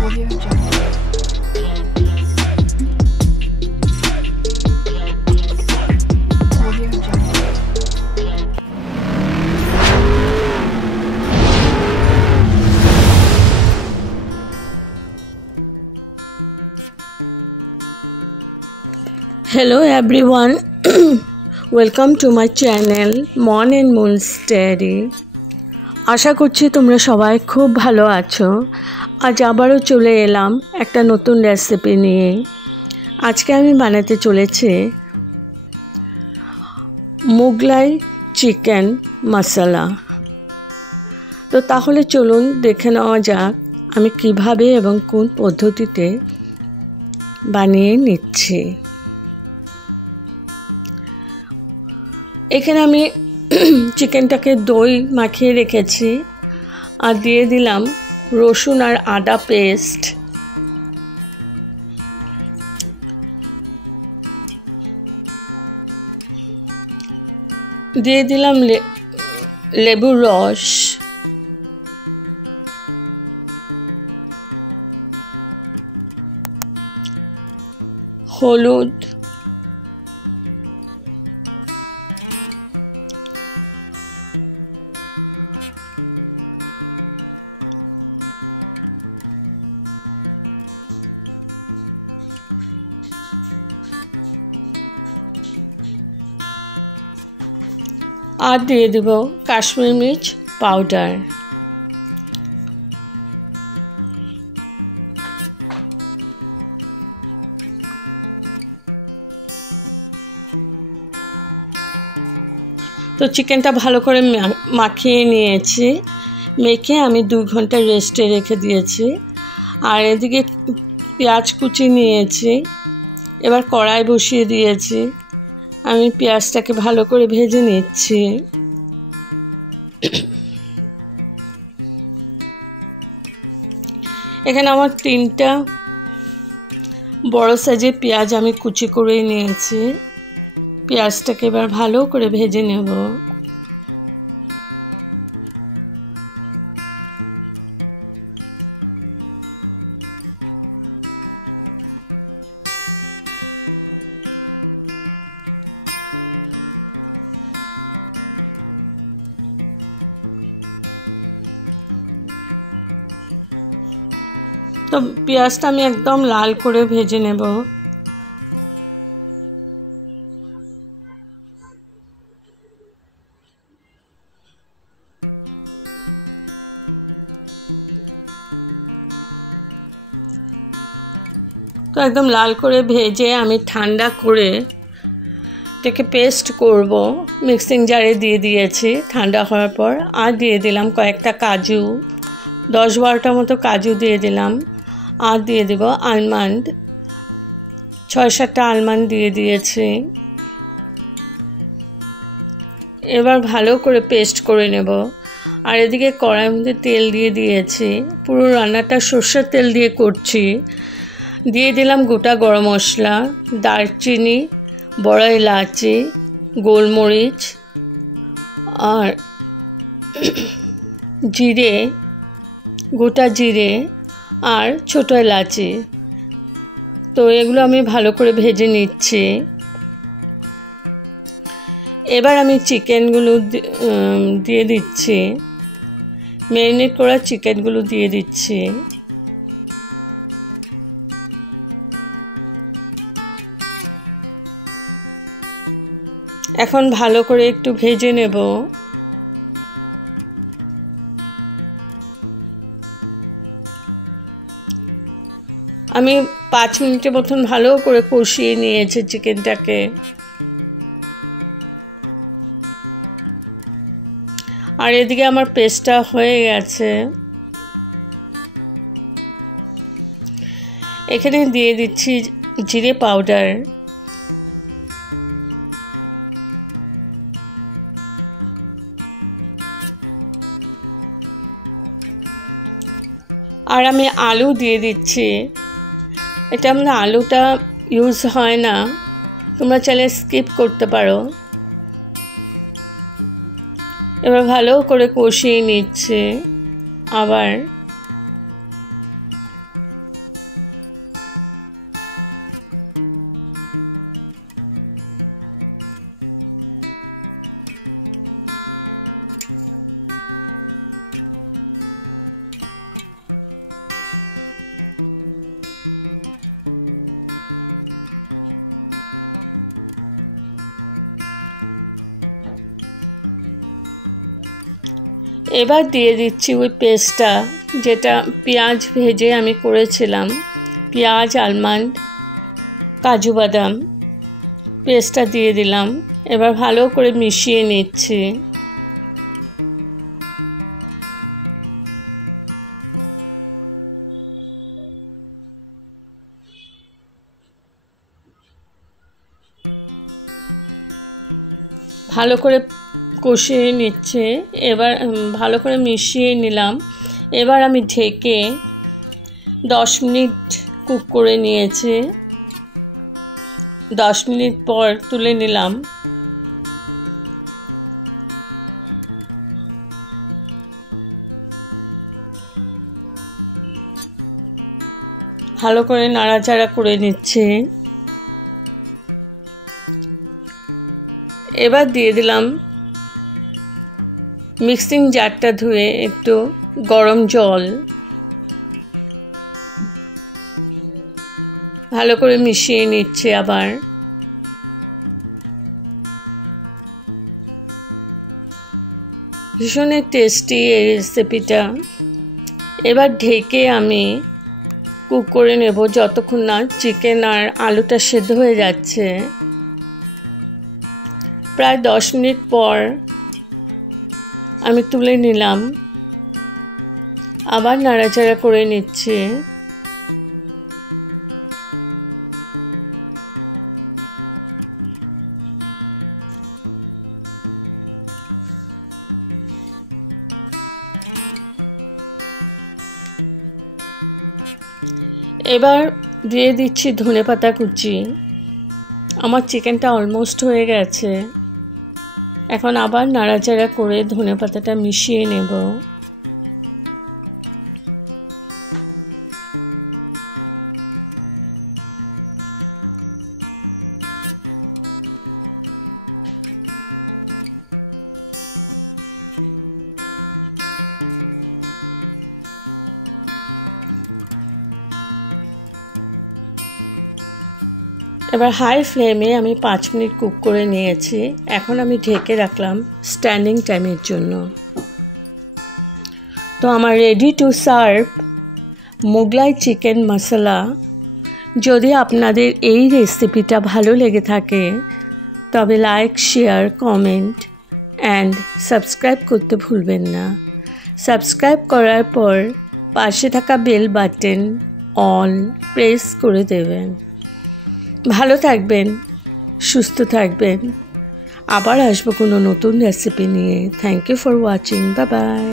Audio Jungle. Audio Jungle. Hello everyone, welcome to my channel Mon and Moon's Diary. আশা করছি তোমরা সবাই খুব ভালো আছো। আজ আবারও চলে এলাম একটা নতুন রেসিপি নিয়ে। আজকে আমি বানাতে চলেছি মোগলাই চিকেন মশলা। তো তাহলে চলুন দেখে নেওয়া যাক আমি কিভাবে এবং কোন পদ্ধতিতে বানিয়ে নিচ্ছি। এখানে আমি চিকেনটাকে দই মাখিয়ে রেখেছি আর দিয়ে দিলাম রসুন আর আদা পেস্ট, দিয়ে দিলাম লেবুর রস, হলুদ, আর দিয়ে দেব কাশ্মীরি মির্চ পাউডার। তো চিকেনটা ভালো করে মাখিয়ে নিয়েছি, মেখে আমি 2 ঘন্টা রেস্টে রেখে দিয়েছি। আর এদিকে পেঁয়াজ কুচি নিয়েছি, এবার কড়াই বসিয়ে দিয়েছি। আমি পেঁয়াজটাকে ভালো করে ভেজে নিচ্ছি। এখানে আমার 3টা বড় সাইজের পেঁয়াজ আমি কুচি করে নিয়েছি। পেঁয়াজটাকে এবার ভালো করে ভেজে নেব। তো পেঁয়াজটা আমি একদম লাল করে ভেজে নেব। তো একদম লাল করে ভেজে আমি ঠান্ডা করে এটাকে পেস্ট করব। মিক্সিং জারে দিয়ে দিয়েছি ঠান্ডা হওয়ার পর। আর দিয়ে দিলাম কয়েকটা কাজু, 10-12টা মতো কাজু দিয়ে দিলাম। আর দিয়ে দেব আলমন্ড, 6-7টা আলমন্ড দিয়ে দিয়েছি। এবার ভালো করে পেস্ট করে নেব। আর এদিকে কড়াইয়ের মধ্যে তেল দিয়ে দিয়েছি, পুরো রান্নাটা সর্ষের তেল দিয়ে করছি। দিয়ে দিলাম গোটা গরম মশলা, দারচিনি, বড় এলাচি, গোলমরিচ আর জিরে, গোটা জিরে আর ছোট এলাচি। তো এগুলো আমি ভালো করে ভেজে নিচ্ছি। এবার আমি চিকেনগুলো দিয়ে দিচ্ছি, ম্যারিনেট করা চিকেনগুলো দিয়ে দিচ্ছি। এখন ভালো করে একটু ভেজে নেব। আমি 5 মিনিটের মতন ভালো করে কষিয়ে নিয়েছি চিকেনটাকে। আর এদিকে আমার পেস্টটা হয়ে গেছে। এখানে দিয়ে দিচ্ছি জিরে পাউডার, আর আমি আলু দিয়ে দিচ্ছি। এটা আমরা আলুটা ইউজ হয় না, তোমরা চাইলে স্কিপ করতে পারো। এবার ভালো করে কষিয়ে নিচ্ছে। আবার এবার দিয়ে দিচ্ছি ওই পেস্টটা, যেটা পেঁয়াজ ভেজে আমি করেছিলাম, পেঁয়াজ, আলমন্ড, কাজু বাদাম, পেস্টটা দিয়ে দিলাম। এবার ভালো করে মিশিয়ে নিচ্ছি। ভালো করে কষিয়ে নিচ্ছে। এবার ভালো করে মিশিয়ে নিলাম। এবার আমি ঢেকে 10 মিনিট কুক করে নিয়েছি। 10 মিনিট পর তুলে নিলাম। ভালো করে নাড়াচাড়া করে নিচ্ছে। এবার দিয়ে দিলাম মিক্সিং জারটা ধুয়ে একটু গরম জল। ভালো করে মিশিয়ে নিচ্ছে আবার। ভীষণ টেস্টি এই রেসিপিটা। এবার ঢেকে আমি কুক করে নেব যতক্ষণ না চিকেন আর আলুটা সেদ্ধ হয়ে যাচ্ছে। প্রায় 10 মিনিট পর আমি তুলে নিলাম। আবার নাড়াচাড়া করে নিচ্ছি। এবার দিয়ে দিচ্ছি ধনেপাতা কুচি। আমার চিকেনটা অলমোস্ট হয়ে গেছে। এখন আবার নাড়াচাড়া করে ধনেপাতাটা মিশিয়ে নেব। এবার হাই ফ্লেমে আমি 5 মিনিট কুক করে নিয়েছি। এখন আমি ঢেকে রাখলাম স্ট্যান্ডিং টাইমের জন্য। তো আমার ready to serve Mughlai chicken masala. যদি আপনাদের এই রেসিপিটা ভালো লেগে থাকে তবে like, share, comment and subscribe করতে ভুলবেন না। সাবস্ক্রাইব করার পর পাশে থাকা বেল বাটন অল প্রেস করে দেবেন। ভালো থাকবেন, সুস্থ থাকবেন। আবার আসবো কোনো নতুন রেসিপি নিয়ে। Thank you for watching. Bye by.